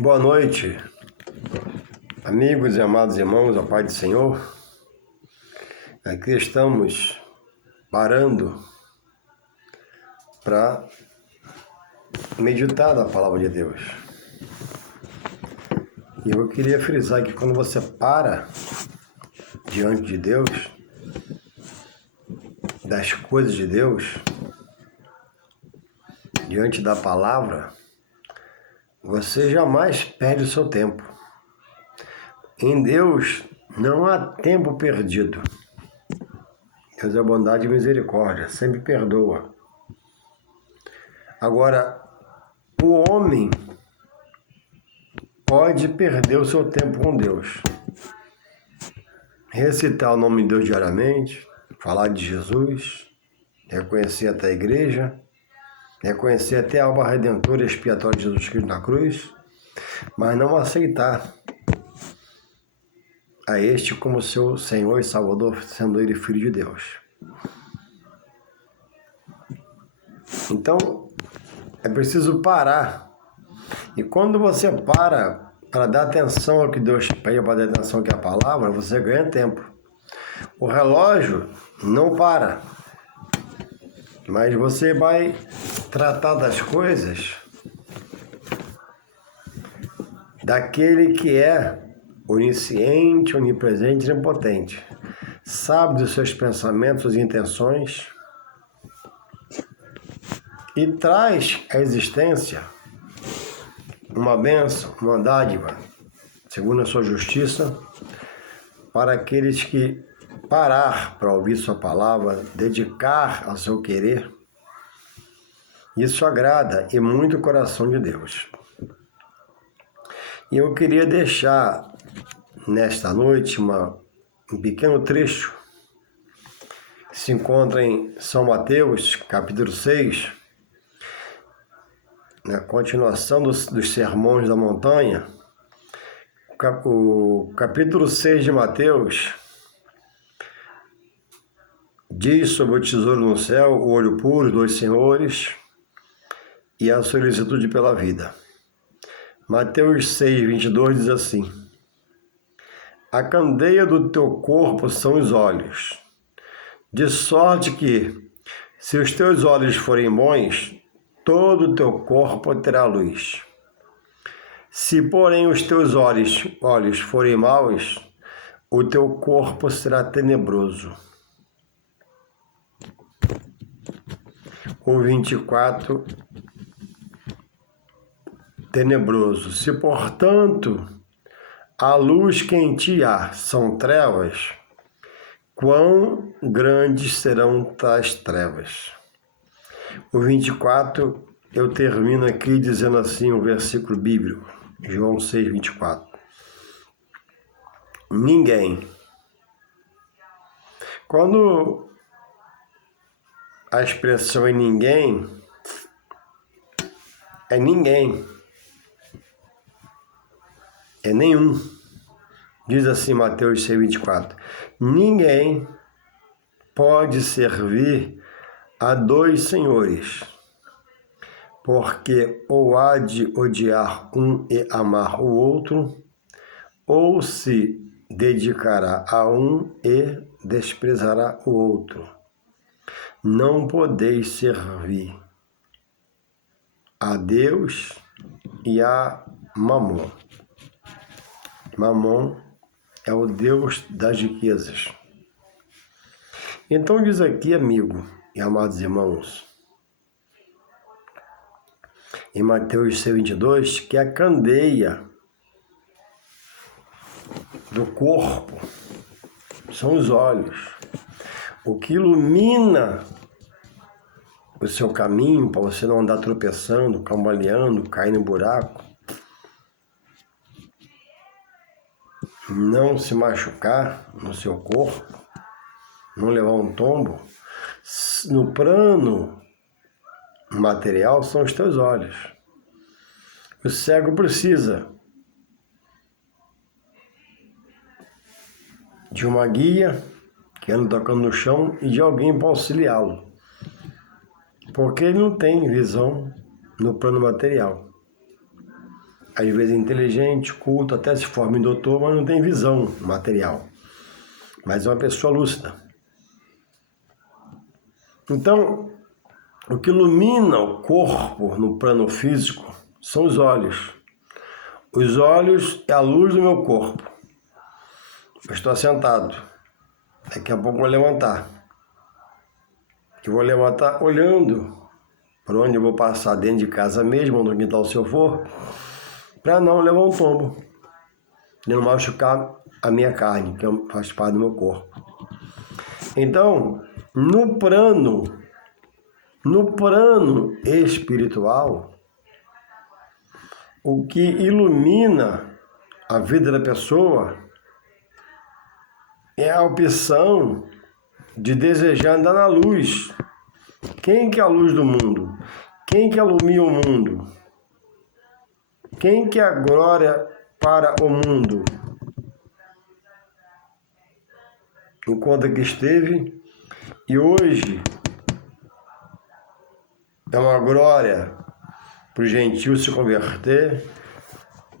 Boa noite, amigos e amados irmãos, a paz do Senhor. Aqui estamos parando para meditar na palavra de Deus. E eu queria frisar que quando você para diante de Deus, das coisas de Deus, diante da palavra, você jamais perde o seu tempo. Em Deus não há tempo perdido. Deus é bondade e misericórdia, sempre perdoa. Agora, o homem pode perder o seu tempo com Deus. Recitar o nome de Deus diariamente, falar de Jesus, reconhecer até a igreja, reconhecer até a alma redentora e expiatória de Jesus Cristo na cruz, mas não aceitar a este como seu Senhor e Salvador, sendo ele Filho de Deus. Então, é preciso parar. E quando você para dar atenção ao que Deus pede para dar atenção, que é a palavra, você ganha tempo. O relógio não para, mas você vai tratar das coisas daquele que é onisciente, onipresente e onipotente. Sabe dos seus pensamentos, suas intenções e traz à existência uma bênção, uma dádiva, segundo a sua justiça, para aqueles que parar para ouvir sua palavra, dedicar ao seu querer. Isso agrada e muito o coração de Deus. E eu queria deixar nesta noite um pequeno trecho que se encontra em São Mateus, capítulo 6, na continuação dos Sermões da Montanha. O capítulo 6 de Mateus diz sobre o tesouro no céu, o olho puro, os dois senhores e a solicitude pela vida. Mateus 6, 22 diz assim: a candeia do teu corpo são os olhos, de sorte que, se os teus olhos forem bons, todo o teu corpo terá luz. Se, porém, os teus olhos forem maus, o teu corpo será tenebroso. O 24, tenebroso. Se, portanto, a luz que em ti há são trevas, quão grandes serão tais trevas? O 24, eu termino aqui dizendo assim um versículo bíblico, João 6, 24. Ninguém. Quando a expressão é ninguém, é ninguém. É nenhum. Diz assim Mateus 6, 24. Ninguém pode servir a dois senhores, porque ou há de odiar um e amar o outro, ou se dedicará a um e desprezará o outro. Não podeis servir a Deus e a Mamon. Mamon é o Deus das riquezas. Então diz aqui, amigo e amados irmãos, em Mateus 6, 22, que a candeia do corpo são os olhos. O que ilumina o seu caminho para você não andar tropeçando, cambaleando, caindo no buraco, não se machucar no seu corpo, não levar um tombo, no plano material são os teus olhos. O cego precisa de uma guia que anda tocando no chão e de alguém para auxiliá-lo, porque ele não tem visão no plano material. às vezes inteligente, culto, até se forma em doutor, mas não tem visão material. Mas é uma pessoa lúcida. Então, o que ilumina o corpo no plano físico são os olhos. Os olhos é a luz do meu corpo. Eu estou sentado. Daqui a pouco eu vou levantar. Eu vou levantar olhando por onde eu vou passar, dentro de casa mesmo, ou no quintal se eu for, para não levar um tombo. E não machucar a minha carne, que faz parte do meu corpo. Então, no plano espiritual, o que ilumina a vida da pessoa é a opção de desejar andar na luz. Quem que é a luz do mundo? Quem que ilumina o mundo? Quem que é a glória para o mundo? Enquanto que esteve, e hoje é uma glória para o gentil se converter,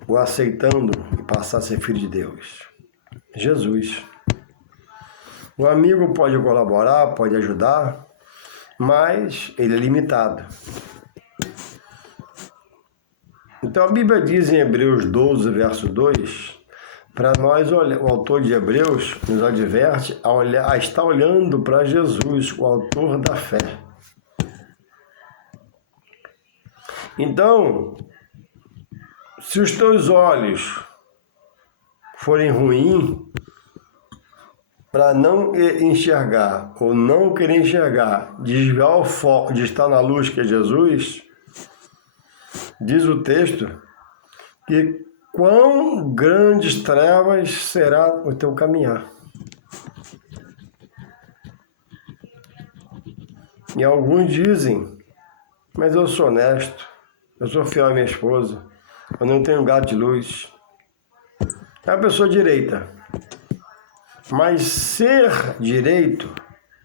o aceitando e passar a ser filho de Deus. Jesus. O amigo pode colaborar, pode ajudar, mas ele é limitado. Então a Bíblia diz em Hebreus 12, verso 2, para nós, o autor de Hebreus nos adverte a estar olhando para Jesus, o autor da fé. Então, se os teus olhos forem ruins, para não enxergar ou não querer enxergar, desviar o foco de estar na luz que é Jesus, diz o texto que quão grandes trevas será o teu caminhar. E alguns dizem, mas eu sou honesto, eu sou fiel à minha esposa, eu não tenho gato de luz. É uma pessoa direita. Mas ser direito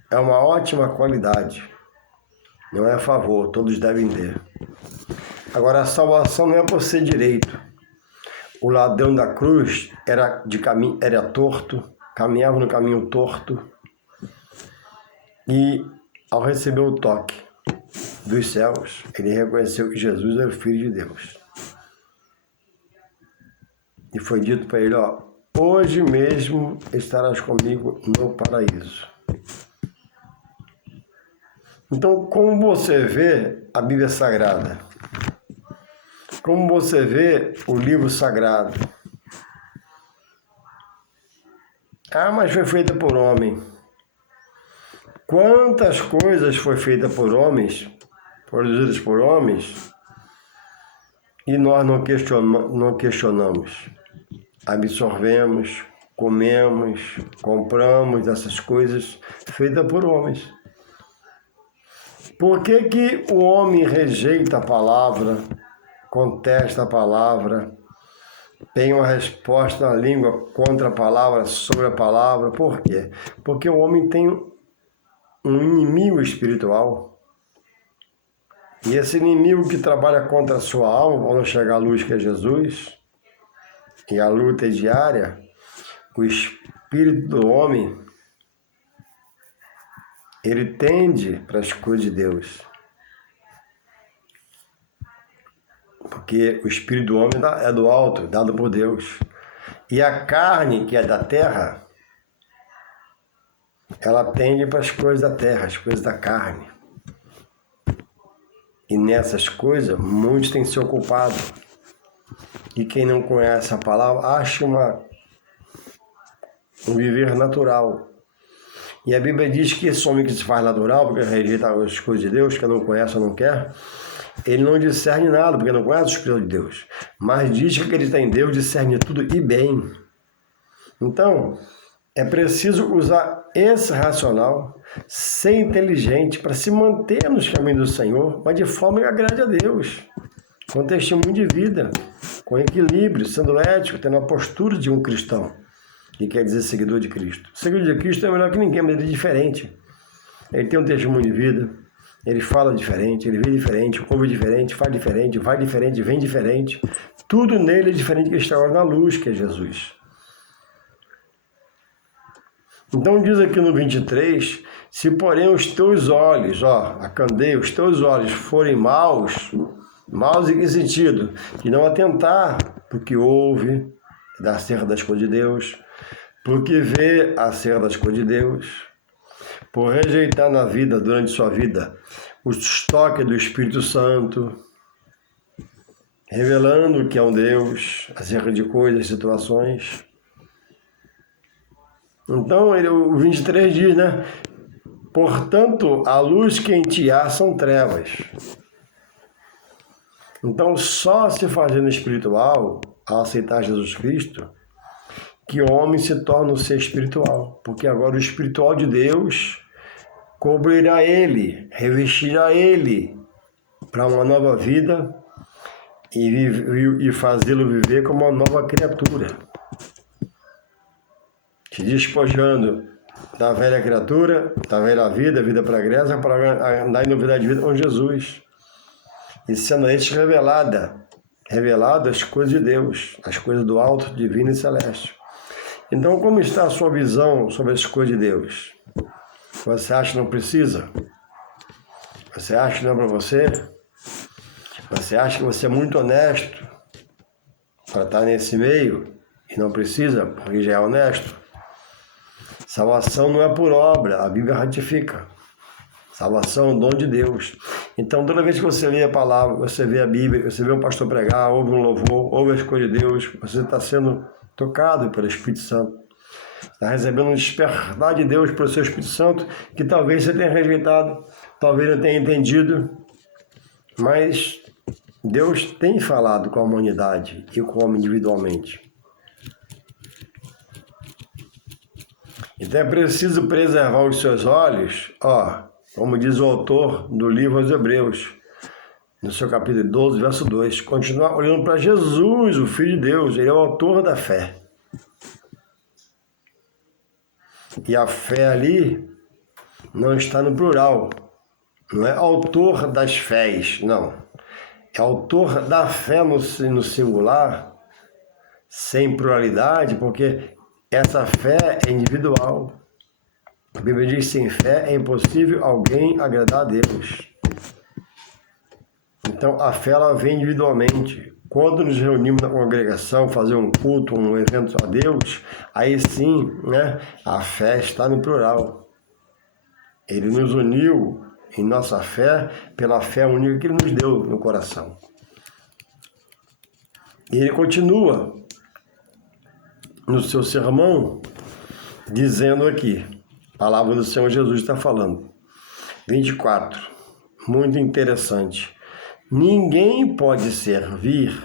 é uma ótima qualidade. Não é a favor, todos devem ter. Agora, a salvação não é por ser direito. O ladrão da cruz era torto, caminhava no caminho torto. E, ao receber o toque dos céus, ele reconheceu que Jesus é o Filho de Deus. E foi dito para ele, hoje mesmo estarás comigo no paraíso. Então, como você vê a Bíblia Sagrada? Como você vê o livro sagrado? Mas foi feita por homem. Quantas coisas foi feita por homens, produzidas por homens, e nós não questionamos. Absorvemos, comemos, compramos essas coisas feitas por homens. Por que que o homem rejeita a palavra, contesta a palavra, tem uma resposta na língua contra a palavra, sobre a palavra? Por quê? Porque o homem tem um inimigo espiritual. E esse inimigo que trabalha contra a sua alma, para não chegar à luz que é Jesus, e a luta é diária, o espírito do homem, ele tende para as coisas de Deus. Porque o espírito do homem é do alto, dado por Deus. E a carne, que é da terra, ela tende para as coisas da terra, as coisas da carne. E nessas coisas, muitos têm se ocupado. E quem não conhece a palavra, acha um viver natural. E a Bíblia diz que esse homem que se faz natural, porque rejeita as coisas de Deus, que não conhece ou não quer, ele não discerne nada, porque não conhece o Espírito de Deus. Mas diz que acredita em Deus, discerne tudo e bem. Então, é preciso usar esse racional, ser inteligente para se manter nos caminhos do Senhor, mas de forma que agrade a Deus, com testemunho de vida, com equilíbrio, sendo ético, tendo a postura de um cristão, que quer dizer seguidor de Cristo. O seguidor de Cristo é melhor que ninguém, mas ele é diferente. Ele tem um testemunho de vida, ele fala diferente, ele vê diferente, ouve diferente, faz diferente, vai diferente, vem diferente, Tudo nele é diferente que está agora na luz, que é Jesus. Então diz aqui no 23, se porém os teus olhos, a candeia, os teus olhos forem maus em que sentido? De não atentar para o que ouve, acerca das coisas de Deus, para o que vê acerca das coisas de Deus, por rejeitar na vida, durante sua vida, o estoque do Espírito Santo, revelando que é um Deus acerca de coisas, situações. Então, o 23 diz, né? Portanto, a luz que em ti há são trevas. Então, só se fazendo espiritual, ao aceitar Jesus Cristo, que o homem se torna um ser espiritual. Porque agora o espiritual de Deus cobrirá ele, revestirá ele para uma nova vida e fazê-lo viver como uma nova criatura. Se despojando da velha criatura, da velha vida pregressa, para andar em novidade de vida com Jesus. E sendo a eles reveladas as coisas de Deus, as coisas do alto, divino e celeste. Então, como está a sua visão sobre as coisas de Deus? Você acha que não precisa? Você acha que não é para você? Você acha que você é muito honesto para estar nesse meio e não precisa, porque já é honesto? Salvação não é por obra, a Bíblia ratifica. Salvação é um dom de Deus. Então, toda vez que você lê a palavra, você vê a Bíblia, você vê um pastor pregar, ouve um louvor, ouve as coisas de Deus, você está sendo tocado pelo Espírito Santo. Está recebendo um despertar de Deus pelo seu Espírito Santo, que talvez você tenha rejeitado, talvez não tenha entendido, mas Deus tem falado com a humanidade e com o homem individualmente. Então é preciso preservar os seus olhos, como diz o autor do livro aos Hebreus, no seu capítulo 12, verso 2, continuar olhando para Jesus, o Filho de Deus, ele é o autor da fé. E a fé ali não está no plural, não é autor das fés, não. É autor da fé no singular, sem pluralidade, porque essa fé é individual. A Bíblia diz que sem fé é impossível alguém agradar a Deus. Então a fé ela vem individualmente. Quando nos reunimos na congregação, fazer um culto, um evento a Deus, aí sim, a fé está no plural. Ele nos uniu em nossa fé, pela fé única que Ele nos deu no coração. E Ele continua no seu sermão, dizendo aqui, a palavra do Senhor Jesus está falando, 24, muito interessante. Ninguém pode servir,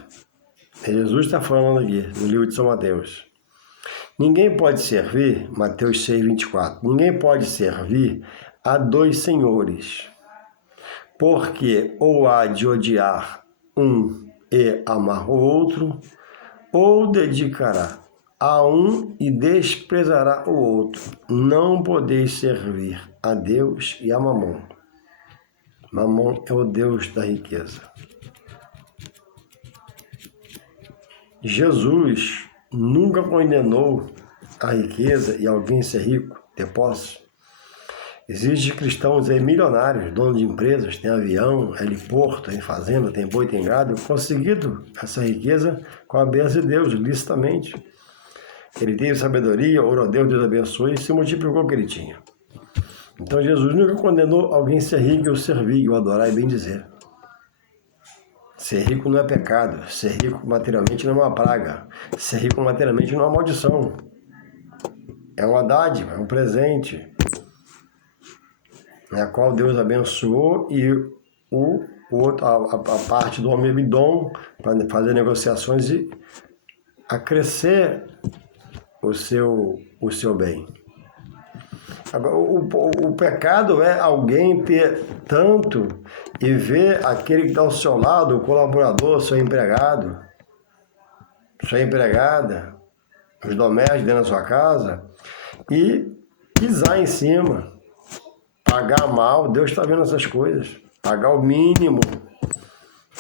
Jesus está falando aqui, no livro de São Mateus. Ninguém pode servir, Mateus 6, 24, ninguém pode servir a dois senhores, porque ou há de odiar um e amar o outro, ou dedicará a um e desprezará o outro. Não podeis servir a Deus e a Mamon. Mamon é o Deus da riqueza. Jesus nunca condenou a riqueza e alguém ser rico, ter posse. Existem cristãos aí milionários, donos de empresas, tem avião, heliporto, tem fazenda, tem boi, tem gado, conseguido essa riqueza com a bênção de Deus, licitamente. Ele teve sabedoria, orou a Deus, Deus abençoou e se multiplicou o que ele tinha. Então Jesus nunca condenou alguém ser rico ou servir, ou adorar e bem dizer. Ser rico não é pecado, ser rico materialmente não é uma praga, ser rico materialmente não é uma maldição. É uma dádiva, é um presente, na qual Deus abençoou e a parte do homem dom para fazer negociações e acrescer o seu bem. Agora, o pecado é alguém ter tanto e ver aquele que está ao seu lado, o colaborador, seu empregado, sua empregada, os domésticos dentro da sua casa, e pisar em cima, pagar mal. Deus está vendo essas coisas, pagar o mínimo,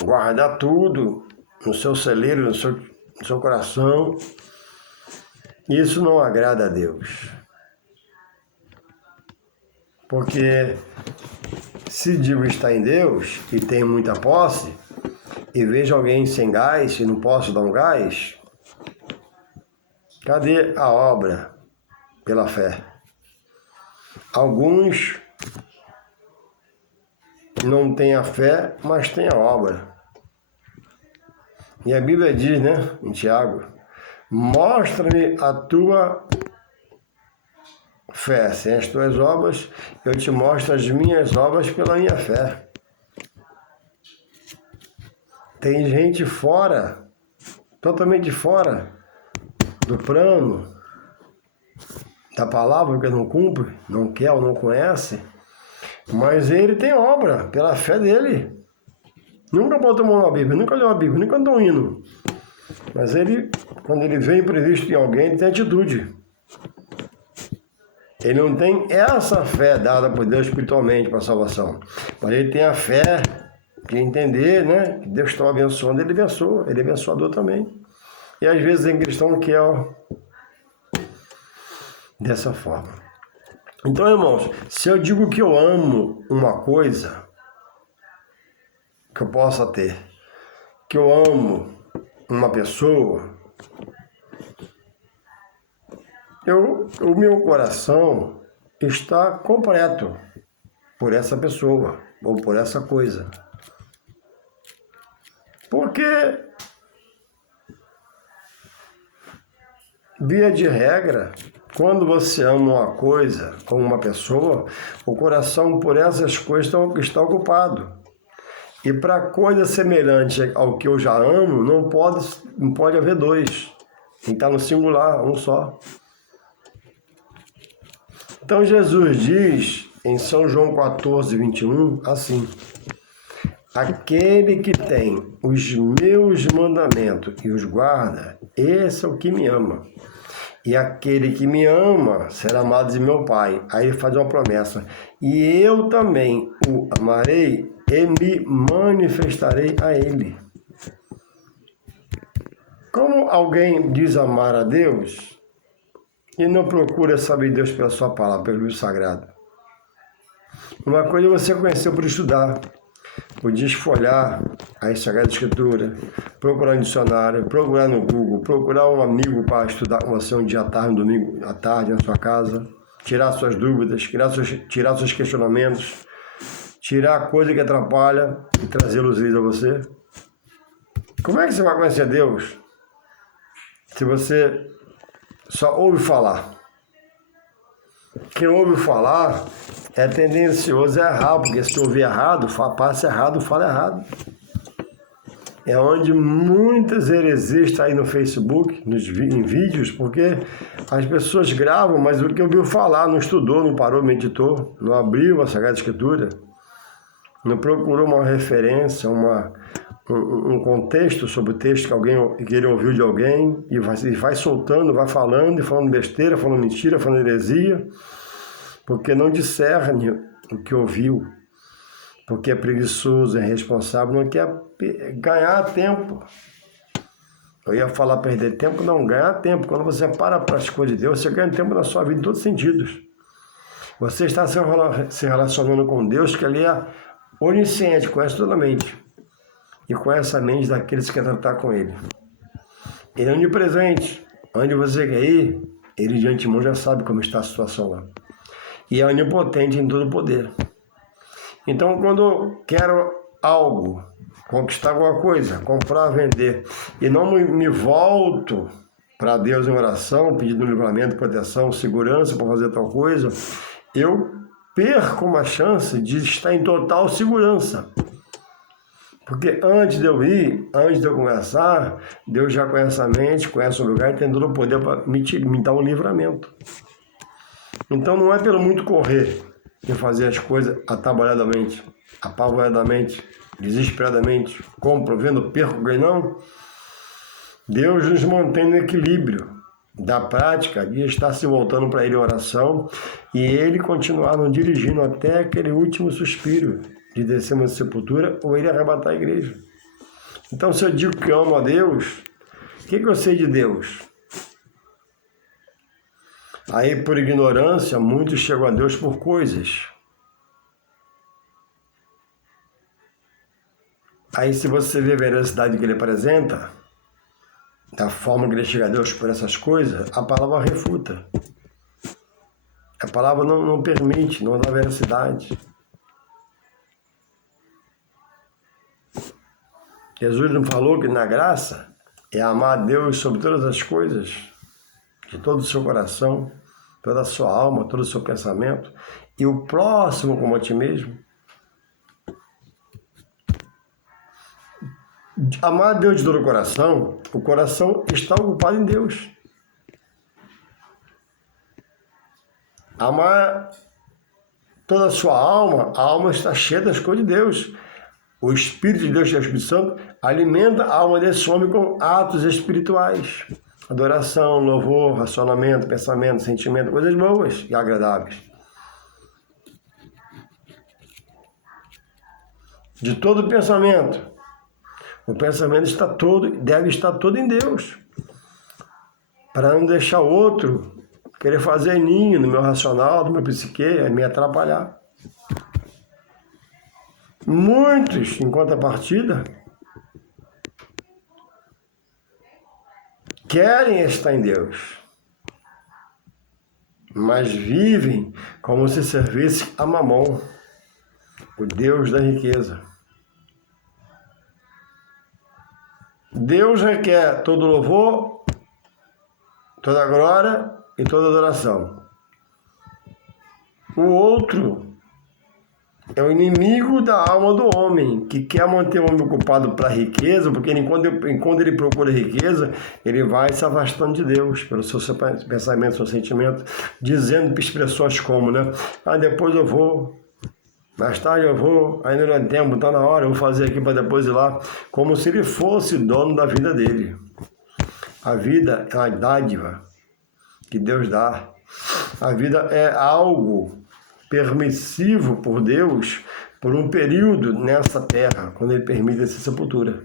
guardar tudo, no seu celeiro, no seu coração. Isso não agrada a Deus. Porque se digo está em Deus e tem muita posse, e vejo alguém sem gás e não posso dar um gás, cadê a obra pela fé? Alguns não têm a fé, mas têm a obra. E a Bíblia diz, né, em Tiago, mostra-me a tua fé, sem as tuas obras, eu te mostro as minhas obras pela minha fé. Tem gente fora, totalmente fora do plano, da palavra que não cumpre, não quer ou não conhece, mas ele tem obra pela fé dele. Nunca botou mão na Bíblia, nunca leu a Bíblia, nunca andou um hino. Mas ele, quando ele vem previsto em alguém, ele tem atitude. Ele não tem essa fé dada por Deus espiritualmente para a salvação. Mas ele tem a fé de entender, né? Que Deus está abençoando, ele abençoa. Ele é abençoador também. E às vezes tem cristão que é dessa forma. Então, irmãos, se eu digo que eu amo uma coisa que eu possa ter, que eu amo uma pessoa, o meu coração está completo por essa pessoa ou por essa coisa. Porque, via de regra, quando você ama uma coisa ou uma pessoa, o coração por essas coisas está ocupado. E para coisa semelhante ao que eu já amo, não pode haver dois. Tem que estar no singular, um só. Então Jesus diz em São João 14, 21, assim: aquele que tem os meus mandamentos e os guarda, esse é o que me ama. E aquele que me ama será amado de meu Pai. Aí ele faz uma promessa: e eu também o amarei e me manifestarei a ele. Como alguém diz amar a Deus e não procura saber Deus pela sua palavra, pelo livro sagrado? Uma coisa é você conhecer por estudar, por desfolhar a Sagrada Escritura, procurar um dicionário, procurar no Google, procurar um amigo para estudar com você um dia à tarde, um domingo à tarde na sua casa, tirar suas dúvidas, tirar seus questionamentos, tirar a coisa que atrapalha e trazer luz a você. Como é que você vai conhecer Deus se você só ouve falar? Quem ouve falar é tendencioso a errar, porque se ouvir errado, passa errado, fala errado. É onde muitas heresias estão aí no Facebook, em vídeos, porque as pessoas gravam, mas o que ouviu falar, não estudou, não parou, meditou, não abriu a Sagrada Escritura, não procurou uma referência, um contexto sobre o texto que ele ouviu de alguém, e vai soltando, vai falando, e falando besteira, falando mentira, falando heresia, porque não discerne o que ouviu, porque é preguiçoso, é irresponsável, não quer ganhar tempo. Eu ia falar perder tempo, não, ganhar tempo. Quando você para as coisas de Deus, você ganha tempo na sua vida em todos os sentidos. Você está se relacionando com Deus, que ele é onisciente, conhece toda a mente. E conhece a mente daqueles que querem tratar com ele. Ele é onipresente. Onde você quer ir, ele de antemão já sabe como está a situação lá. E é onipotente em todo o poder. Então, quando eu quero algo, conquistar alguma coisa, comprar, vender, e não me volto para Deus em oração, pedindo livramento, proteção, segurança para fazer tal coisa, eu perco uma chance de estar em total segurança. Porque antes de eu ir, antes de eu conversar, Deus já conhece a mente, conhece o lugar e tem todo o poder para me dar um livramento. Então não é pelo muito correr em fazer as coisas atabalhadamente, apavoradamente, desesperadamente, compro, vendo, perco, ganho, não. Deus nos mantém no equilíbrio da prática de estar se voltando para Ele em oração e Ele continuar nos dirigindo até aquele último suspiro de descermos de sepultura ou Ele arrebatar a igreja. Então, se eu digo que amo a Deus, o que eu sei de Deus? Aí, por ignorância, muitos chegam a Deus por coisas. Aí, se você vê a veracidade que ele apresenta, da forma que ele chega a Deus por essas coisas, a palavra refuta. A palavra não permite, não dá veracidade. Jesus não falou que na graça é amar a Deus sobre todas as coisas, de todo o seu coração, toda a sua alma, todo o seu pensamento, e o próximo como a ti mesmo? Amar a Deus de todo o coração está ocupado em Deus. Amar toda a sua alma, a alma está cheia das coisas de Deus. O Espírito de Deus, que é o Espírito Santo, alimenta a alma desse homem com atos espirituais. Adoração, louvor, racionamento, pensamento, sentimento, coisas boas e agradáveis. De todo pensamento. O pensamento deve estar todo em Deus. Para não deixar outro querer fazer ninho no meu racional, no meu psique, me atrapalhar. Muitos, em contrapartida, querem estar em Deus, mas vivem como se servisse a Mamon, o Deus da riqueza. Deus requer todo louvor, toda glória e toda adoração. O outro é o inimigo da alma do homem, que quer manter o homem ocupado para a riqueza, porque enquanto ele procura riqueza, ele vai se afastando de Deus, pelo seu pensamento, seu sentimento, dizendo expressões como, né? Depois eu vou, mais tarde eu vou, ainda não é tempo, está na hora, eu vou fazer aqui para depois ir lá, como se ele fosse dono da vida dele. A vida é uma dádiva que Deus dá. A vida é algo permissivo por Deus por um período nessa terra, quando ele permite essa sepultura.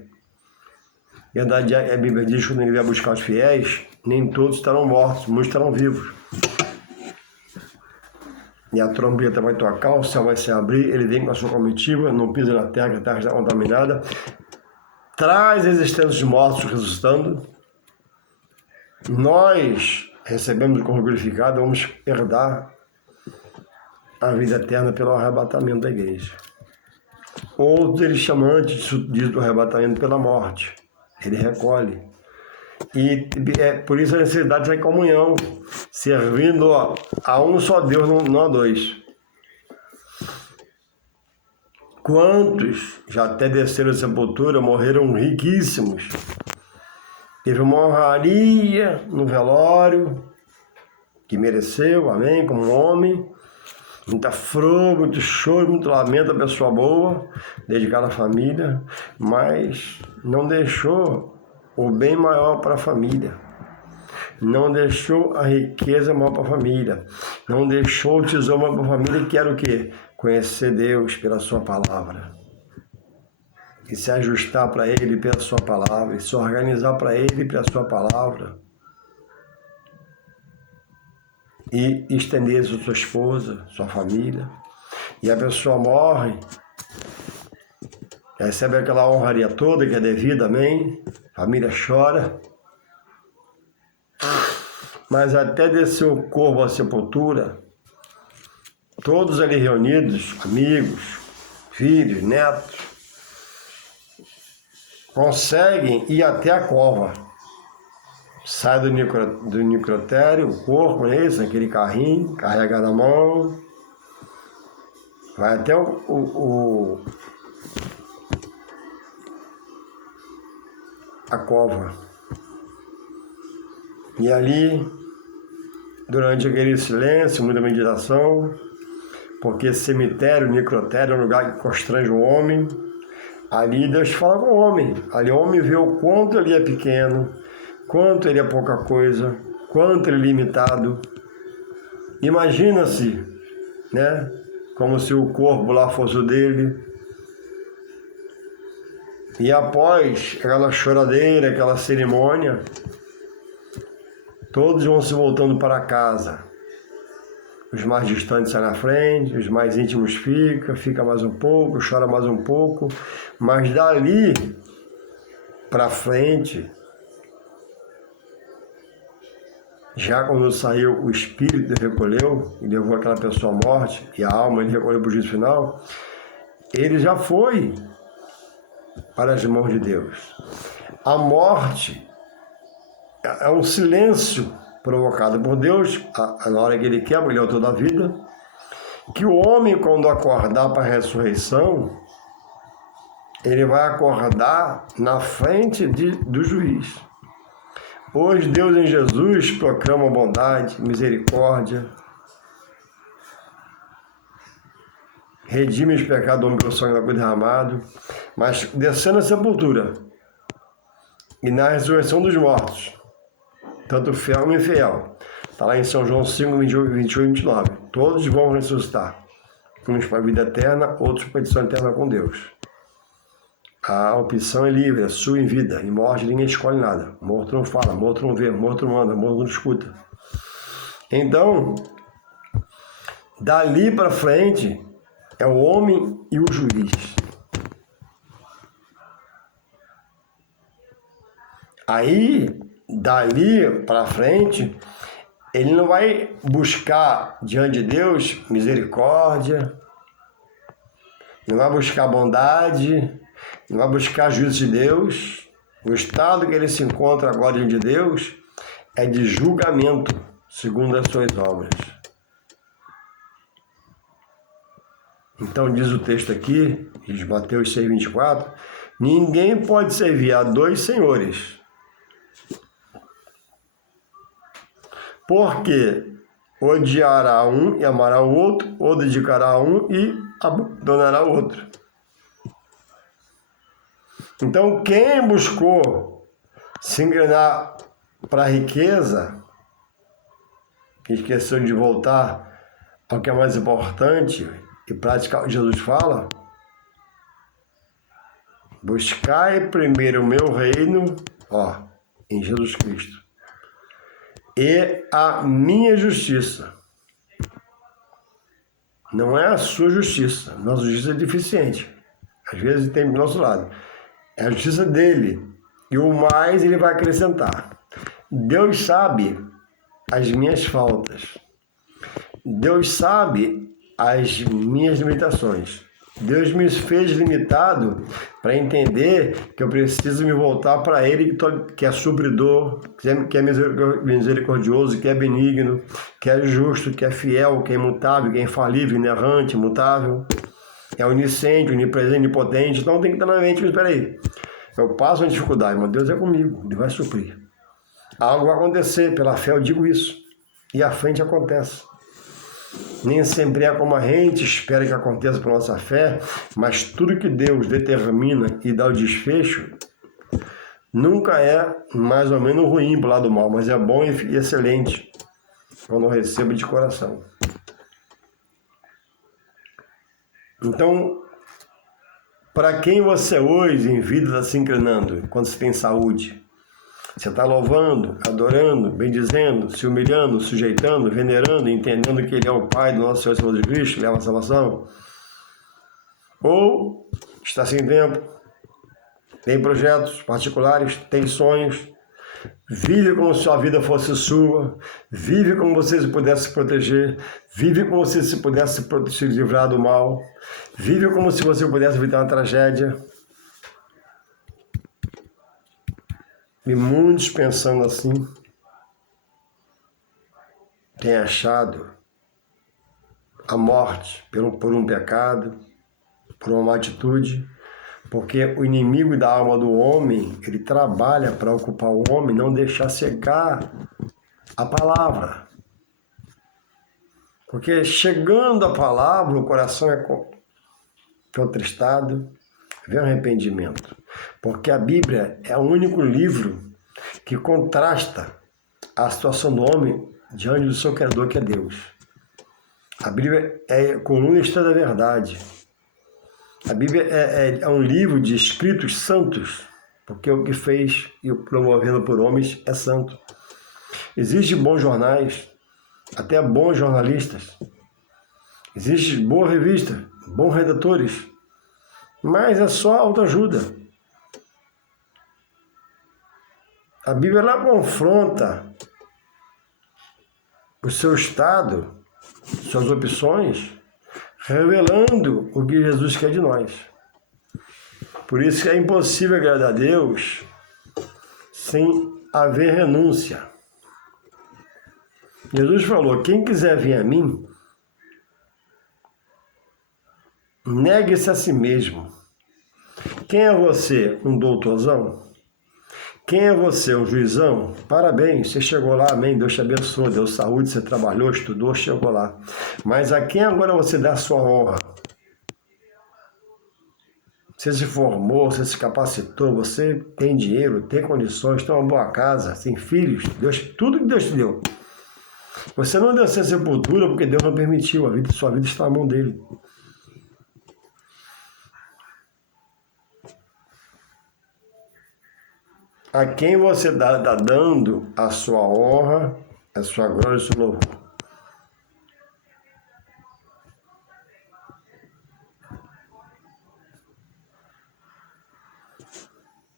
Verdade, a Bíblia diz que quando ele vier buscar os fiéis, nem todos estarão mortos, muitos estarão vivos. E a trombeta vai tocar, o céu vai se abrir, ele vem com a sua comitiva, não pisa na terra, que a terra está contaminada, traz existências de mortos ressuscitando. Nós recebemos o corpo glorificado, vamos herdar a vida eterna pelo arrebatamento da igreja. Outros ele chama antes do arrebatamento pela morte. Ele recolhe. E é por isso a necessidade da comunhão, servindo a um só Deus, não a dois. Quantos já até desceram a sepultura, morreram riquíssimos. Teve uma honraria no velório, que mereceu, amém, como homem. Muita flor, muito choro, muito lamento da pessoa boa, dedicada à família, mas não deixou o bem maior para a família. Não deixou a riqueza maior para a família. Não deixou o tesouro maior para a família, que era o quê? Conhecer Deus pela sua palavra. E se ajustar para Ele pela sua palavra. E se organizar para Ele pela sua palavra. E estender isso à sua esposa, sua família. E a pessoa morre, recebe aquela honraria toda que é devida, amém? A família chora. Mas até descer o corpo à sepultura, todos ali reunidos, amigos, filhos, netos, conseguem ir até a cova. Sai do necrotério, o corpo, aquele carrinho, carrega na mão, vai até a cova. E ali, durante aquele silêncio, muita meditação, porque cemitério, necrotério é um lugar que constrange o homem, ali Deus fala com o homem. Ali o homem vê o quanto ele é pequeno, quanto ele é pouca coisa, quanto ele é limitado. Imagina-se, né? Como se o corpo lá fosse o dele. E após aquela choradeira, aquela cerimônia, todos vão se voltando para casa. Os mais distantes saem na frente, os mais íntimos fica mais um pouco, chora mais um pouco, mas dali para frente, já quando saiu o espírito recolheu e levou aquela pessoa à morte, e a alma ele recolheu para o juízo final, ele já foi para as mãos de Deus. A morte é um silêncio provocado por Deus, na hora que ele quebra, ele é o autor da vida, que o homem, quando acordar para a ressurreição, ele vai acordar na frente do juiz. Hoje, Deus em Jesus proclama bondade, misericórdia, redime os pecados do homem pelo sangue da cruz derramado, mas descendo a sepultura e na ressurreição dos mortos, tanto fiel como infiel. Está lá em São João 5, 28 e 29. Todos vão ressuscitar. Uns para a vida eterna, outros para a edição eterna com Deus. A opção é livre, é sua em vida. Em morte ninguém escolhe nada. Morto não fala, morto não vê, morto não anda, morto não escuta. Então, dali para frente, é o homem e o juiz. Aí, dali para frente, ele não vai buscar diante de Deus misericórdia, não vai buscar bondade, não vai buscar juízo de Deus. O estado que ele se encontra agora diante de Deus é de julgamento, segundo as suas obras. Então diz o texto aqui, diz Mateus 6, 24, ninguém pode servir a dois senhores, porque odiará um e amará o outro, ou dedicará a um e abandonará o outro. Então, quem buscou se inclinar para a riqueza, esqueceu de voltar ao que é mais importante e praticar o que Jesus fala, buscai primeiro o meu reino, em Jesus Cristo, e a minha justiça. Não é a sua justiça. Nossa justiça é deficiente. Às vezes tem do nosso lado. É a justiça dele. E o mais ele vai acrescentar. Deus sabe as minhas faltas. Deus sabe as minhas limitações. Deus me fez limitado para entender que eu preciso me voltar para Ele, que é supridor, que é misericordioso, que é benigno, que é justo, que é fiel, que é imutável, que é infalível, inerrante, imutável, é onisciente, onipresente, onipotente. Então tem que estar na mente, mas espera aí, eu passo uma dificuldade, mas Deus é comigo, Ele vai suprir. Algo vai acontecer, pela fé eu digo isso, e à frente acontece. Nem sempre é como a gente espera que aconteça por nossa fé, mas tudo que Deus determina e dá o desfecho nunca é mais ou menos ruim para o lado mal, mas é bom e excelente quando eu recebo de coração. Então, para quem você hoje em vida está se inclinando, quando você tem saúde? Você está louvando, adorando, bendizendo, se humilhando, sujeitando, venerando, entendendo que Ele é o Pai do nosso Senhor Jesus Cristo, leva a salvação? Ou está sem tempo, tem projetos particulares, tem sonhos, vive como se a vida fosse sua, vive como você se pudesse proteger, vive como se você pudesse se livrar do mal, vive como se você pudesse evitar uma tragédia. E muitos pensando assim, têm achado a morte por um pecado, por uma má atitude, porque o inimigo da alma do homem, ele trabalha para ocupar o homem, não deixar cegar a palavra. Porque chegando a palavra, o coração é contristado, vem arrependimento. Porque a Bíblia é o único livro que contrasta a situação do homem diante do seu Criador, que é Deus. A Bíblia é coluna e estrela da verdade. A Bíblia é um livro de escritos santos, porque o que fez e o promovendo por homens é santo. Existem bons jornais, até bons jornalistas. Existe boa revista, bons redatores, mas é só autoajuda. A Bíblia ela confronta o seu estado, suas opções, revelando o que Jesus quer de nós. Por isso que é impossível agradar a Deus sem haver renúncia. Jesus falou, quem quiser vir a mim, negue-se a si mesmo. Quem é você? Um doutorzão? Quem é você? Um juizão? Parabéns, você chegou lá, amém, Deus te abençoe, deu saúde, você trabalhou, estudou, chegou lá. Mas a quem agora você dá a sua honra? Você se formou, você se capacitou, você tem dinheiro, tem condições, tem uma boa casa, tem filhos, Deus, tudo que Deus te deu. Você não deu essa sepultura porque Deus não permitiu, sua vida está na mão dele. A quem você está dando a sua honra, a sua glória e o seu louvor.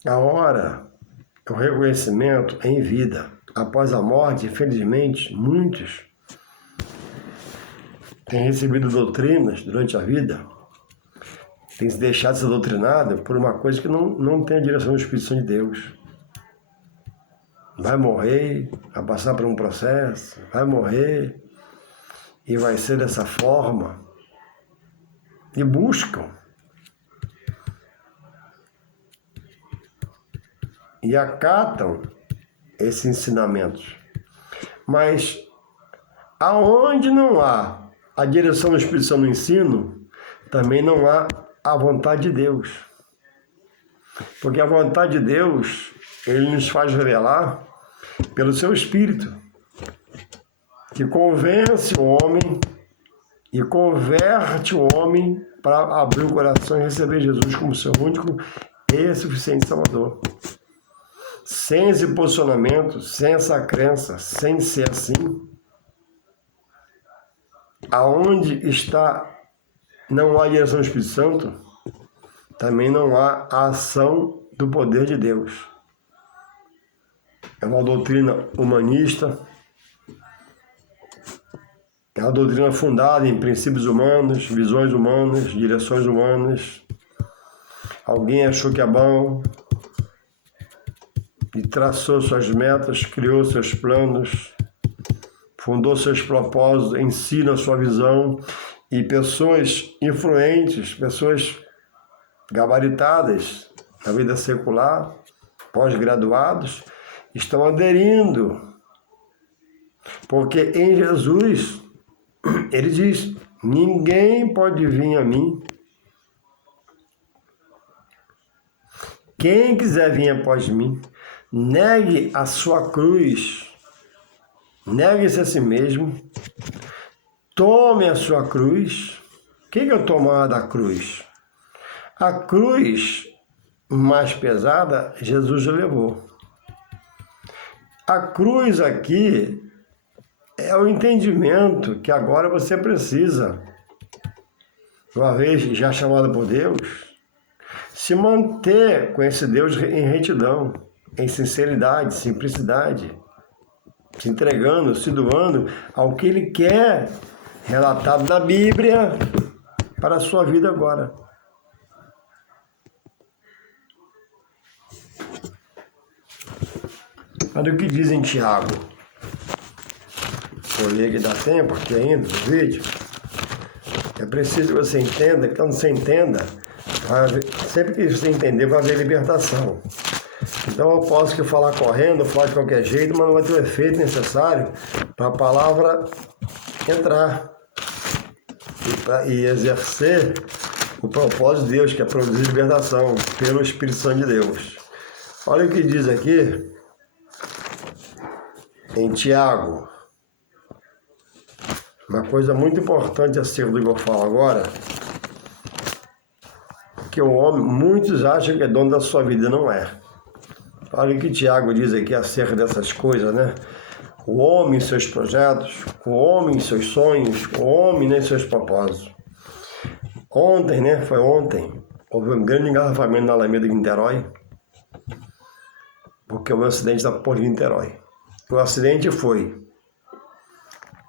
A hora, o reconhecimento é em vida. Após a morte, infelizmente, muitos têm recebido doutrinas durante a vida, têm se deixado de ser doutrinado por uma coisa que não tem a direção do Espírito Santo de Deus. Vai morrer, vai passar por um processo, vai morrer e vai ser dessa forma. E buscam. E acatam esses ensinamentos. Mas aonde não há a direção do Espírito Santo no ensino, também não há a vontade de Deus. Porque a vontade de Deus, ele nos faz revelar pelo seu Espírito, que convence o homem e converte o homem para abrir o coração e receber Jesus como seu único e suficiente Salvador. Sem esse posicionamento, sem essa crença, sem ser assim, aonde está, não há a direção do Espírito Santo, também não há a ação do poder de Deus. É uma doutrina humanista, é uma doutrina fundada em princípios humanos, visões humanas, direções humanas. Alguém achou que é bom e traçou suas metas, criou seus planos, fundou seus propósitos, ensina a sua visão, e pessoas influentes, pessoas gabaritadas na vida secular, pós-graduados, estão aderindo, porque em Jesus, ele diz, ninguém pode vir a mim. Quem quiser vir após mim, negue a sua cruz, negue-se a si mesmo, tome a sua cruz. O que é o tomar da cruz? A cruz mais pesada, Jesus já levou. A cruz aqui é o entendimento que agora você precisa, uma vez já chamado por Deus, se manter com esse Deus em retidão, em sinceridade, simplicidade, se entregando, se doando ao que Ele quer, relatado na Bíblia, para a sua vida agora. Olha o que diz em Tiago. Vou ler que dá tempo aqui ainda no vídeo. É preciso que você entenda, que quando você entenda, sempre que você entender, vai haver libertação. Então eu posso que falar correndo, falar de qualquer jeito, mas não vai ter o efeito necessário para a palavra entrar e exercer o propósito de Deus, que é produzir libertação pelo Espírito Santo de Deus. Olha o que diz aqui em Tiago. Uma coisa muito importante acerca do que eu falo agora Porque o homem, muitos acham que é dono da sua vida, não é. Olha o que Tiago diz aqui acerca dessas coisas, né? O homem em seus projetos, o homem em seus sonhos, o homem em seus propósitos. Ontem, né? Foi ontem. Houve um grande engarrafamento na Alameda de Niterói, porque houve um acidente na ponte de Niterói. O acidente foi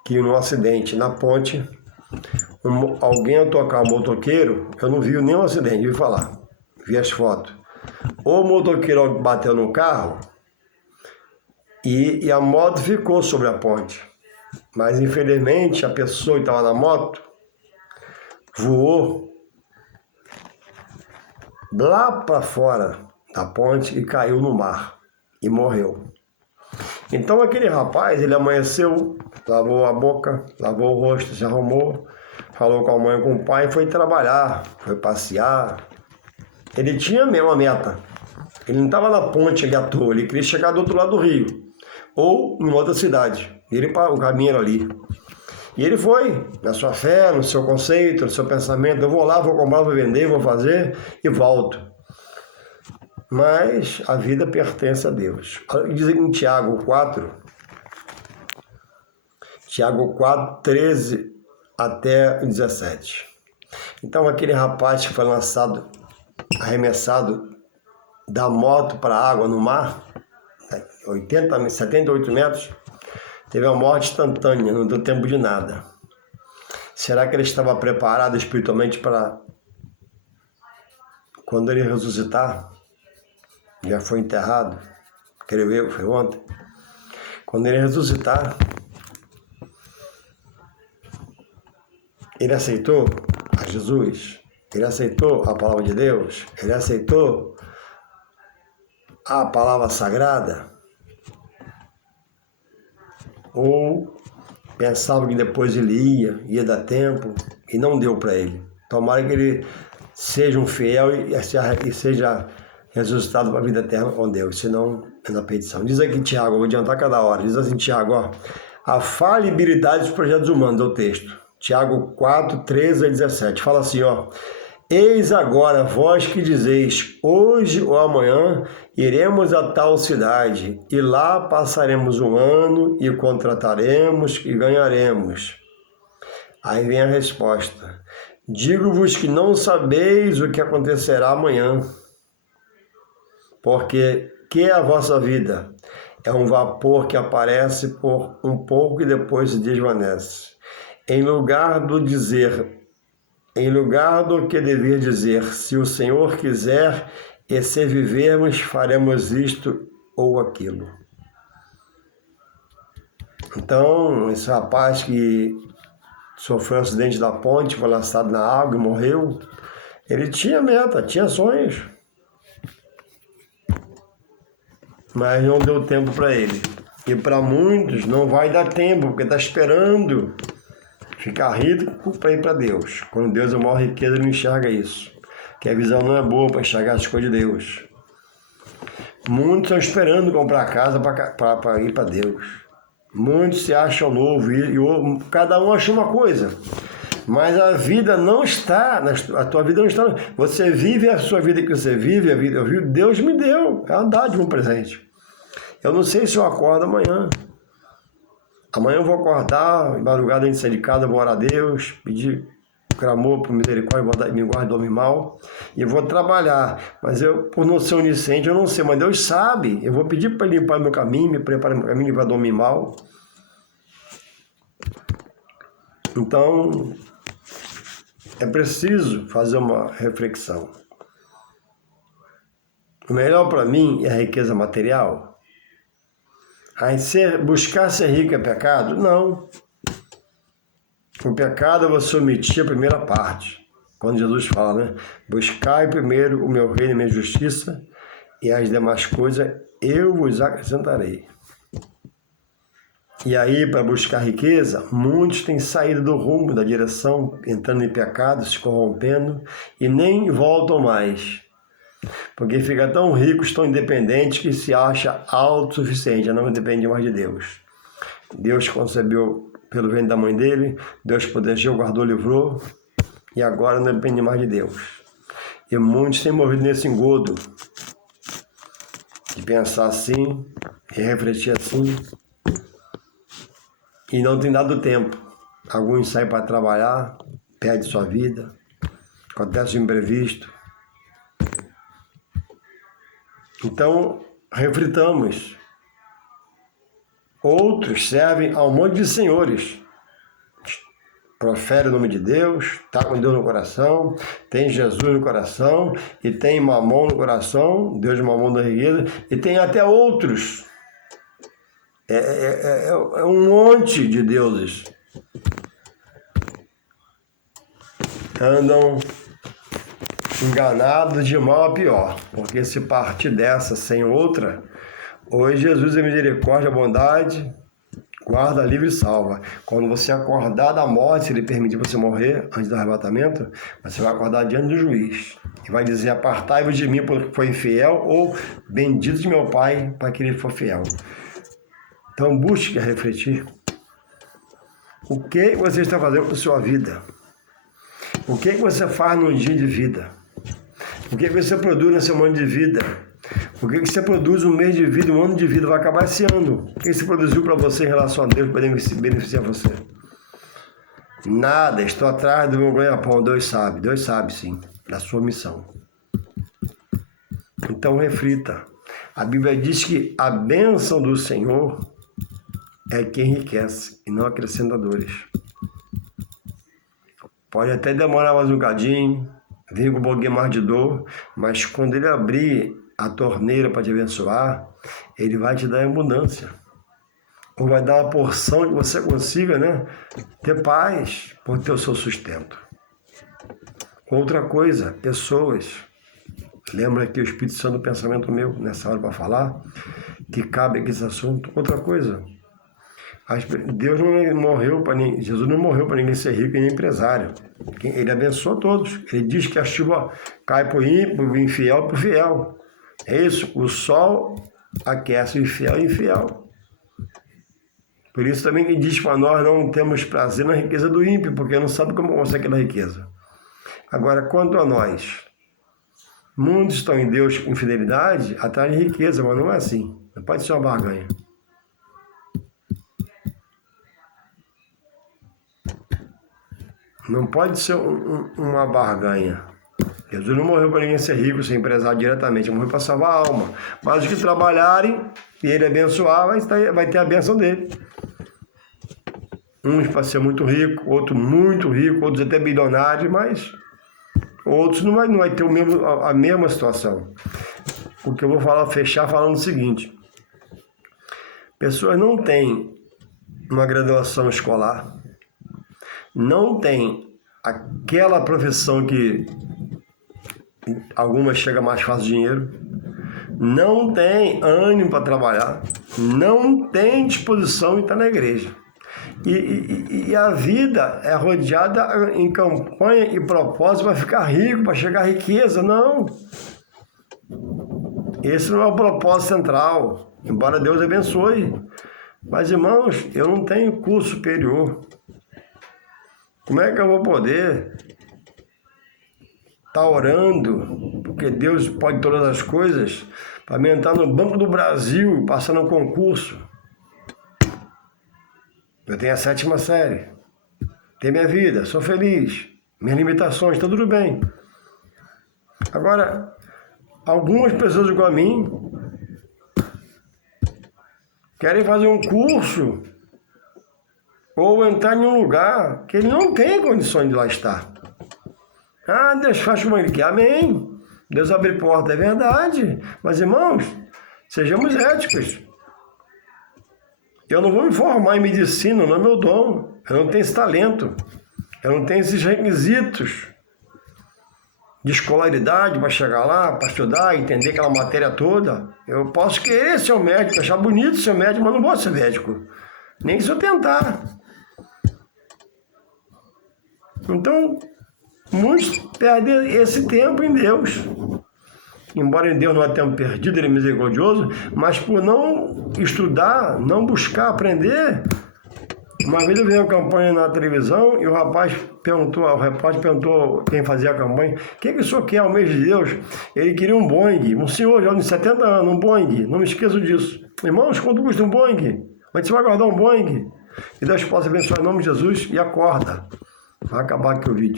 que no acidente na ponte, alguém ao tocar o motoqueiro, eu não vi nenhum acidente, vi falar, vi as fotos. O motoqueiro bateu no carro e a moto ficou sobre a ponte. Mas infelizmente a pessoa que estava na moto voou lá para fora da ponte e caiu no mar e morreu. Então aquele rapaz, ele amanheceu, lavou a boca, lavou o rosto, se arrumou, falou com a mãe e com o pai e foi trabalhar, foi passear. Ele tinha mesmo uma meta. Ele não estava na ponte ali à toa, ele queria chegar do outro lado do rio, ou em outra cidade. O caminho era ali. E ele foi, na sua fé, no seu conceito, no seu pensamento, eu vou lá, vou comprar, vou vender, vou fazer e volto. Mas a vida pertence a Deus. Diz em Tiago 4, 13 até 17. Então aquele rapaz que foi arremessado da moto para a água no mar, 78 metros, teve uma morte instantânea, não deu tempo de nada. Será que ele estava preparado espiritualmente para, quando ele ressuscitar, já foi enterrado, creio eu, foi ontem, quando ele ressuscitar, ele aceitou a Jesus, ele aceitou a palavra de Deus, ele aceitou a palavra sagrada, ou pensava que depois ele ia dar tempo, e não deu para ele. Tomara que ele seja um fiel e seja ressuscitado para a vida eterna com Deus, senão é na perdição. Diz aqui Tiago, vou adiantar cada hora, diz assim Tiago, ó, a falibilidade dos projetos humanos, é o texto. Tiago 4, 13 a 17, fala assim, ó, eis agora vós que dizeis, hoje ou amanhã iremos a tal cidade, e lá passaremos um ano, e contrataremos e ganharemos. Aí vem a resposta, digo-vos que não sabeis o que acontecerá amanhã, porque que é a vossa vida? É um vapor que aparece por um pouco e depois se desvanece. Em lugar do que dever dizer, se o Senhor quiser e se vivermos, faremos isto ou aquilo. Então, esse rapaz que sofreu um acidente da ponte, foi lançado na água e morreu, ele tinha meta, tinha sonhos, mas não deu tempo para ele. E para muitos não vai dar tempo, porque está esperando ficar rico para ir para Deus. Quando Deus é a maior riqueza, ele não enxerga isso. Que a visão não é boa para enxergar as coisas de Deus. Muitos estão esperando comprar casa para ir para Deus. Muitos se acham novo e cada um acha uma coisa. Mas a vida não está, a tua vida não está. Você vive a sua vida que você vive, a vida que Deus me deu. É uma dádiva, um presente. Eu não sei se eu acordo amanhã. Amanhã eu vou acordar, em madrugada antes de sair de casa, vou orar a Deus, pedir clamor por misericórdia, me guarde do homem mal, e vou trabalhar. Mas eu, por não ser onisciente, eu não sei, mas Deus sabe. Eu vou pedir para Ele limpar meu caminho, me preparar meu caminho, livrar do homem mal. Então, é preciso fazer uma reflexão. O melhor para mim é a riqueza material? Buscar ser rico é pecado? Não. O pecado é você omitir a primeira parte. Quando Jesus fala, né? Buscai primeiro o meu reino e a minha justiça, e as demais coisas eu vos acrescentarei. E aí, para buscar riqueza, muitos têm saído do rumo, da direção, entrando em pecado, se corrompendo, e nem voltam mais. Porque fica tão ricos, tão independentes, que se acha autossuficiente, não depende mais de Deus. Deus concebeu pelo ventre da mãe dele, Deus protegeu, guardou, livrou, e agora não depende mais de Deus. E muitos têm morrido nesse engodo de pensar assim, e refletir assim, e não tem dado tempo. Alguns saem para trabalhar, perdem sua vida, acontece um imprevisto. Então, reflitamos. Outros servem a um monte de senhores. Profere o nome de Deus, está com Deus no coração, tem Jesus no coração, e tem Mamon no coração, Deus Mamon da riqueza, e tem até outros. É um monte de deuses. Andam enganados de mal a pior, porque se partir dessa sem outra, hoje Jesus é misericórdia, bondade, guarda, livre e salva. Quando você acordar da morte, se ele permitir você morrer antes do arrebatamento, você vai acordar diante do juiz. E vai dizer, apartai-vos de mim porque foi infiel, ou bendito de meu Pai para que ele for fiel. Então busque refletir. O que você está fazendo com a sua vida? O que você faz no dia de vida? O que você produz no seu ano de vida? O que você produz um mês de vida, um ano de vida? Vai acabar esse ano. O que você produziu para você em relação a Deus para beneficiar você? Nada. Estou atrás do meu ganha-pão. Deus sabe sim, da sua missão. Então reflita. A Bíblia diz que a bênção do Senhor é quem enriquece e não acrescenta dores. Pode até demorar mais um bocadinho, vir com um pouquinho mais de dor, mas quando ele abrir a torneira para te abençoar, ele vai te dar abundância. Ou vai dar uma porção que você consiga, ter paz por ter o seu sustento. Outra coisa, pessoas. Lembra que o Espírito Santo do pensamento meu, nessa hora para falar, que cabe aqui esse assunto. Outra coisa, Deus não morreu para ninguém, Jesus não morreu para ninguém ser rico e nem empresário. Ele abençoa todos. Ele diz que a chuva cai para o ímpio, para o infiel, para o fiel. É isso, o sol aquece o infiel e o infiel. Por isso também ele diz para nós não temos prazer na riqueza do ímpio, porque não sabe como consegue aquela riqueza. Agora, quanto a nós, muitos estão em Deus com fidelidade atrás de riqueza, mas não é assim. Não pode ser uma barganha. Não pode ser uma barganha. Jesus não morreu para ninguém ser rico, ser empresário diretamente, ele morreu para salvar a alma. Mas os que trabalharem e ele abençoar, vai ter a bênção dele. Uns para ser muito rico, outros muito rico, outros até bilionários, mas outros não vai ter a mesma situação. O que eu vou fechar falando o seguinte: pessoas não têm uma graduação escolar, não têm aquela profissão que algumas chegam mais fácil dinheiro, não tem ânimo para trabalhar, não tem disposição de estar na igreja. E a vida é rodeada em campanha e propósito para ficar rico, para chegar à riqueza. Não. Esse não é o propósito central, embora Deus abençoe. Mas, irmãos, eu não tenho curso superior. Como é que eu vou poder estar orando, porque Deus pode todas as coisas, para mim entrar no Banco do Brasil, passando um concurso? Eu tenho a 7ª série, tenho minha vida, sou feliz, minhas limitações, está tudo bem. Agora, algumas pessoas igual a mim querem fazer um curso ou entrar em um lugar que ele não tem condições de lá estar. Ah, Deus faz como ele quer, amém. Deus abre porta, é verdade. Mas, irmãos, sejamos éticos. Eu não vou me formar em medicina, não é meu dom. Eu não tenho esse talento. Eu não tenho esses requisitos de escolaridade para chegar lá, para estudar, entender aquela matéria toda. Eu posso querer ser um médico, achar bonito ser um médico, mas não vou ser médico. Nem se eu tentar. Então, muitos perdem esse tempo em Deus. Embora em Deus não há tempo perdido, ele é misericordioso, mas por não estudar, não buscar aprender, Uma vez eu vi uma campanha na televisão e o repórter perguntou quem fazia a campanha, o que o senhor quer ao mês de Deus? Ele queria um Boeing, um senhor já de 70 anos, um Boeing, não me esqueço disso. Irmãos, quanto custa um Boeing? Onde você vai guardar um Boeing? E Deus possa abençoar em nome de Jesus e acorda. Vai acabar aqui o vídeo.